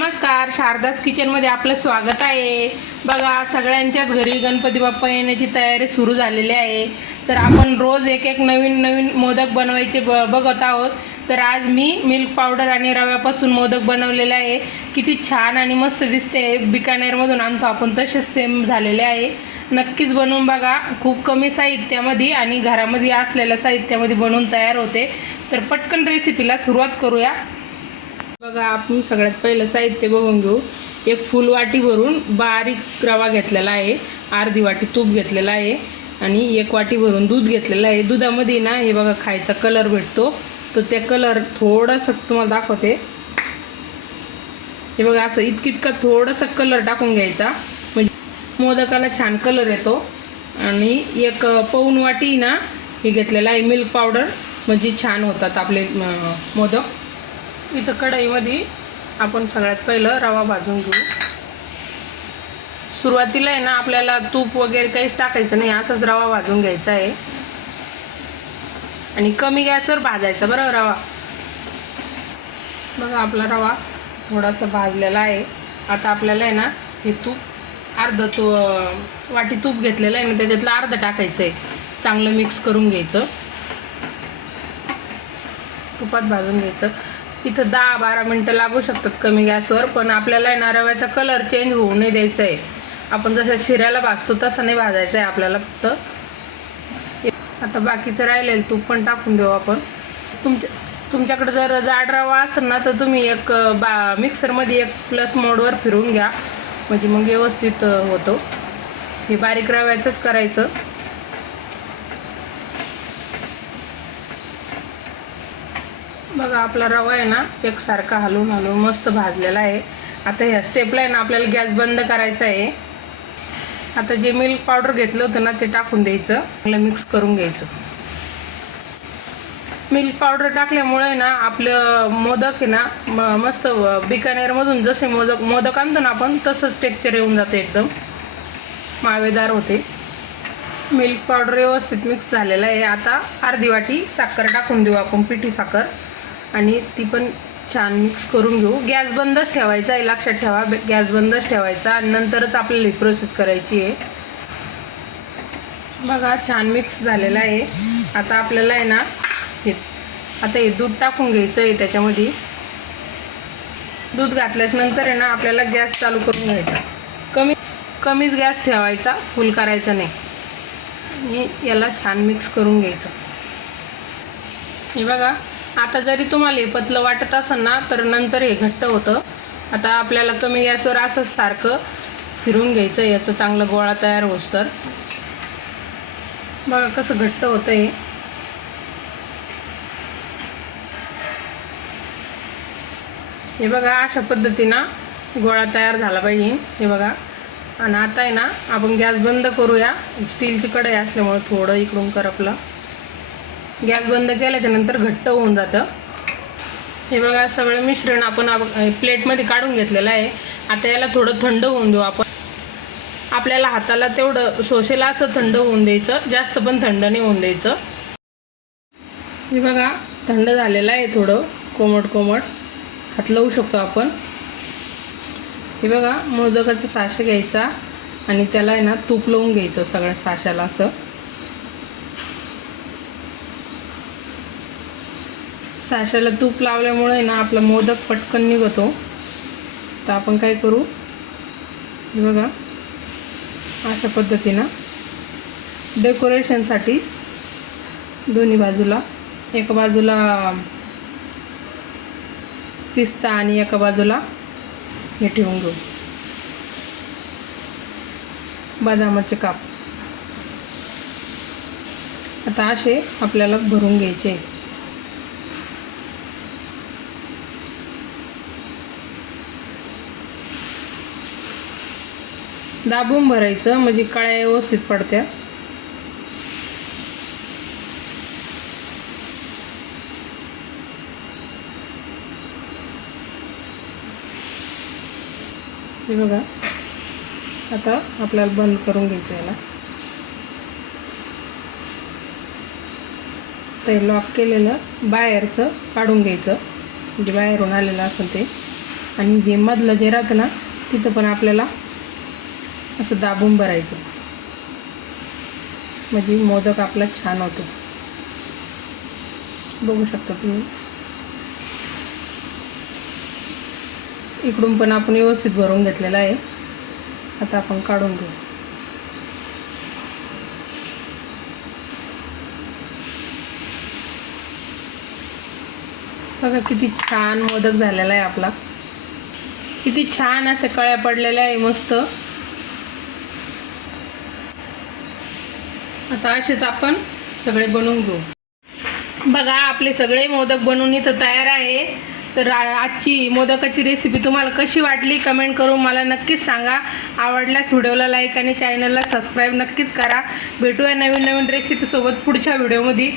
नमस्कार शारदास किचनमध्ये आपलं स्वागत आहे. बघा सगळ्यांच्याच घरी गणपती बाप्पा येण्याची तयारी सुरू झालेली आहे. तर आपण रोज एक एक नवीन नवीन मोदक बनवायचे ब बघत आहोत. तर आज मी मिल्क पावडर आणि रव्यापासून मोदक बनवलेले आहे. किती छान आणि मस्त दिसते. बिकानेरमधून आणतो आपण तसेच सेम झालेले आहे. नक्कीच बनवून बघा. खूप कमी साहित्यामध्ये आणि घरामध्ये असलेल्या साहित्यामध्ये बनवून तयार होते. तर पटकन रेसिपीला सुरुवात करूया. बघा आपण सगळ्यात पहिलं साहित्य बघून घेऊ. एक फुल वाटी भरून बारीक रवा घेतलेला आहे. अर्धी वाटी तूप घेतलेला आहे. आणि एक वाटी भरून दूध घेतलेलं आहे. दुधामध्ये ना हे बघा खायचा कलर भेटतो. तर त्या कलर थोडंसं तुम्हाला दाखवते. हे बघा असं इतकी इतका थोडासा कलर टाकून घ्यायचा. म्हणजे मोदकाला छान कलर येतो. आणि एक पौन वाटी ना हे घेतलेलं आहे मिल्क पावडर. म्हणजे छान होतात आपले मोदक. इथं कढईमध्ये आपण सगळ्यात पहिलं रवा भाजून घेऊ. सुरुवातीला आहे ना आपल्याला तूप वगैरे काहीच टाकायचं नाही असंच रवा भाजून घ्यायचा आहे. आणि कमी गॅसवर भाजायचा बरं रवा. बघा आपला रवा थोडासा भाजलेला आहे. आता आपल्याला आहे ना हे तूप अर्ध तू वाटी तूप घेतलेलं आहे ना त्याच्यातलं अर्ध टाकायचं आहे. चांगलं मिक्स करून घ्यायचं. तुपात भाजून घ्यायचं. इथं दहा बारा मिनटं लागू शकतात कमी गॅसवर पण आपल्याला आहे ना रव्याचा कलर चेंज होऊ नाही द्यायचा आहे आपण जसं शिऱ्याला भाजतो तसं नाही भाजायचं आहे आपल्याला फक्त. आता बाकीचं राहिलेलं तूप पण टाकून देऊ आपण. तुमच्या तुमच्याकडे जर जाड रवा असेल ना तर तुम्ही एक बा मिक्सरमध्ये एक प्लस मोडवर फिरून घ्या. म्हणजे मग व्यवस्थित होतो. हे बारीक रव्याचंच करायचं. बघा आपला रवा आहे ना एकसारखा हलवून हलवून मस्त भाजलेला आहे. आता ह्या स्टेपला आहे ना आपल्याला गॅस बंद करायचा आहे. आता जे मिल्क पावडर घेतलं होतं ना ते टाकून द्यायचं. आपलं मिक्स करून घ्यायचं. मिल्क पावडर टाकल्यामुळे ना आपलं मोदक आहे ना म मस्त बिकानेरमधून जसे मोदक मोदक आणतो ना आपण तसंच टेक्चर येऊन जातं एकदम. मावेदार होते. मिल्क पावडर व्यवस्थित मिक्स झालेला आहे. आता अर्धी वाटी साखर टाकून देऊ आपण पिठी साखर. आणि ती पण छान मिक्स करून घेऊ. गॅस बंदच ठेवायचा आहे लक्षात ठेवा. गॅस बंदच ठेवायचा आणि नंतरच आपल्याला ही प्रोसेस करायची आहे. बघा छान मिक्स झालेला आहे. आता आपल्याला आहे ना हे आता हे दूध टाकून घ्यायचं आहे त्याच्यामध्ये. दूध घातल्यास नंतर आहे ना आपल्याला गॅस चालू करून घ्यायचा. कमी कमीच गॅस ठेवायचा फुल करायचा नाही. याला छान मिक्स करून घ्यायचं. हे बघा आता जरी तुम्हाला हे पतलं वाटत असेल ना तर नंतर हे घट्ट होतं. आता आपल्याला कमी गॅसवर असंच सारखं फिरून घ्यायचं याचं चांगलं गोळा तयार होस तर. बघा कसं घट्ट होतं हे. हे बघा अशा पद्धतीनं गोळा तयार झाला पाहिजे हे बघा. आणि आता आहे ना आपण गॅस बंद करूया. स्टीलची कढई असल्यामुळे थोडं इकडून कर आपलं गॅस बंद केल्याच्यानंतर घट्ट होऊन जातं. हे बघा सगळं मिश्रण आपण प्लेटमध्ये काढून घेतलेलं आहे. आता याला थोडं थंड होऊन देऊ आपण. आपल्याला हाताला तेवढं सोशेला असं थंड होऊन द्यायचं जास्त पण थंड नाही होऊन द्यायचं. हे बघा थंड झालेलं आहे थोडं कोमट कोमट. हात लावू शकतो आपण. हे बघा मोदकाचा साशा घ्यायचा आणि त्याला आहे ना तूप लावून घ्यायचं सगळ्या साशाला असं. साशाला तूप लावल्यामुळे ना आपला मोदक पटकन निघतो. तर आपण काय करू? हे बघा. अशा पद्धतीनं डेकोरेशनसाठी दोन्ही बाजूला एका बाजूला पिस्ता आणि एका बाजूला हे ठेवून घेऊ. बदामाचे काप. आता असे आपल्याला भरून घ्यायचे. दाबून भरायचं म्हणजे कळ्या व्यवस्थित पडत्या. हे बघा आता आपल्याला बंद करून घ्यायचं याला. ते लॉक केलेलं बाहेरचं काढून घ्यायचं म्हणजे बाहेरून आलेलं असेल ते. आणि हे मधलं जे राहतं ना तिथं पण आपल्याला असं दाबून भरायचं. म्हणजे मोदक आपला छान होतो. बघू शकता तुम्ही. इकडून पण आपण व्यवस्थित भरून घेतलेला आहे. आता आपण काढून घेऊ. बघा किती छान मोदक झालेला आहे आपला. किती छान अशा कळ्या पडलेल्या आहे मस्त. आता असेच आपण सगळे बनवून घेऊ. बघा आपले सगळे मोदक बनवून इथं तयार आहे. तर आजची मोदकाची रेसिपी तुम्हाला कशी वाटली कमेंट करून मला नक्कीच सांगा. आवडल्यास व्हिडिओला लाईक आणि चॅनलला सबस्क्राईब नक्कीच करा. भेटूया नवीन नवीन रेसिपीसोबत पुढच्या व्हिडिओमध्ये